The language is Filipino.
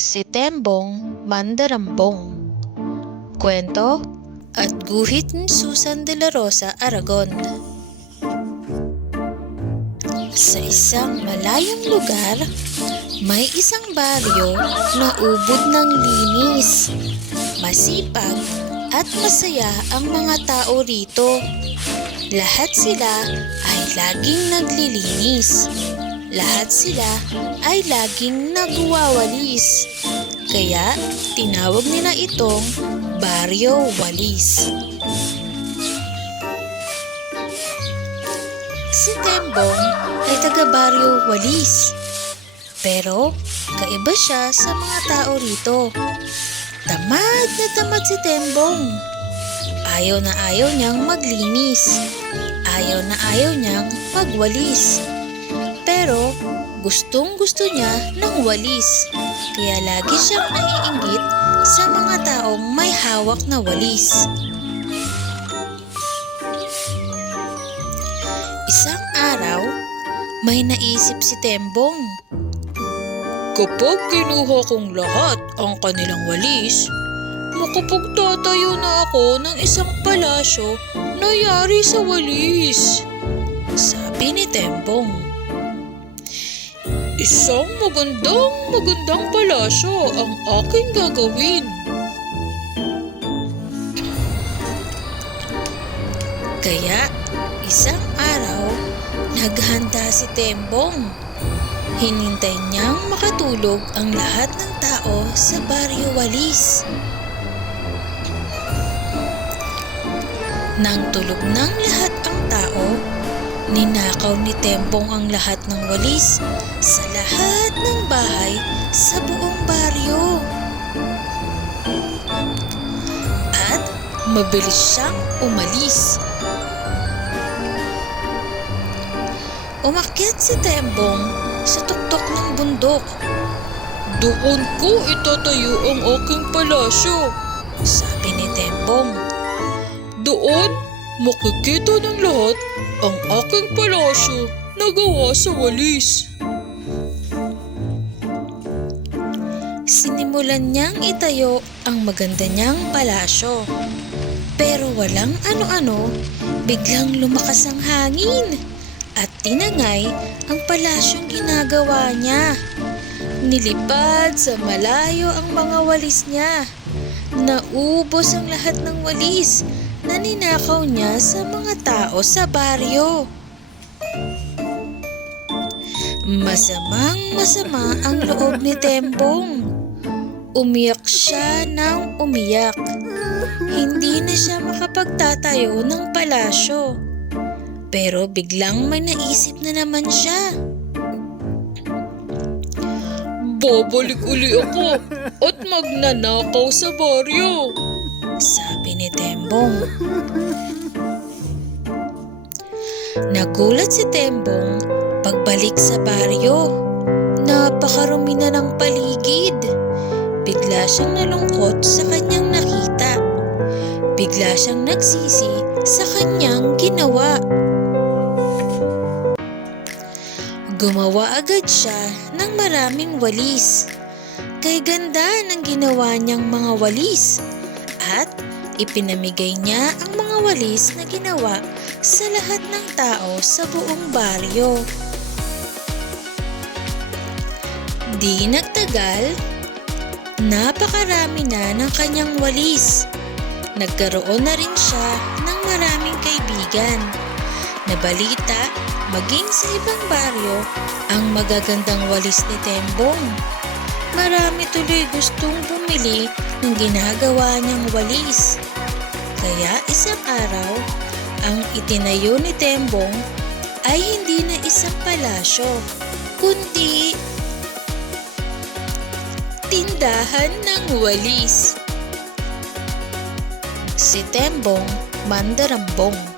Si Tembong Mandarambong Kwento at guhit ni Susan de la Rosa Aragon Sa isang malayong lugar, may isang baryo na ubod ng linis. Masipag at masaya ang mga tao rito. Lahat sila ay laging naglilinis. Lahat sila ay laging nagwawalis. Kaya tinawag nila itong Baryo Walis. Si Tembong ay taga Baryo Walis. Pero kaiba siya sa mga tao rito. Tamad na tamad si Tembong. Ayaw na ayaw niyang maglinis. Ayaw na ayaw niyang magwalis. Pero gustong gusto niya ng walis. Kaya lagi siyang naiinggit sa mga taong may hawak na walis. Isang araw, may naisip si Tembong. Kapag kinuha kong lahat ang kanilang walis, makapagtatayo na ako ng isang palasyo na yari sa walis. Sabi ni Tembong. Isang magandang magandang palasyo ang aking gagawin. Kaya isang araw, naghanda si Tembong. Hinintay niyang makatulog ang lahat ng tao sa Baryo Walis. Nang tulog ng lahat ang tao, ninakaw ni Tembong ang lahat ng walis sa lahat ng bahay sa buong baryo. At mabilis siyang umalis. Umakyat si Tembong sa tuktok ng bundok. Doon ko itatayo ang aking palasyo, sabi ni Tembong. Doon, makikita ng lahat ang aking palasyo na gawa sa walis. Sinimulan niyang itayo ang maganda niyang palasyo. Pero walang ano-ano, biglang lumakas ang hangin at tinangay ang palasyong ginagawa niya. Nilipad sa malayo ang mga walis niya. Naubos ang lahat ng walis na ninakaw niya sa mga tao sa baryo. Masamang masama ang loob ni Tembong. Umiyak siya ng umiyak. Hindi na siya makapagtatayo ng palasyo. Pero biglang may naisip na naman siya. Babalik uli ako at magnanakaw sa baryo, sabi ni Tembong. Nagulat si Tembong pagbalik sa baryo. Napakarumi na ng paligid. Bigla siyang nalungkot sa kanyang nakita. Bigla siyang nagsisi sa kanyang ginawa. Gumawa agad siya ng maraming walis. Kay ganda ng ginawa niyang mga walis ipinamigay niya ang mga walis na ginawa sa lahat ng tao sa buong baryo. Di nagtagal, napakarami na ng kanyang walis. Nagkaroon na rin siya ng maraming kaibigan. Nabalita maging sa ibang baryo ang magagandang walis ni Tembong. Marami tuloy gustong bumili ng ginagawa niyang walis. Kaya isang araw, ang itinayo ni Tembong ay hindi na isang palasyo, kundi tindahan ng walis. Si Tembong Mandarambong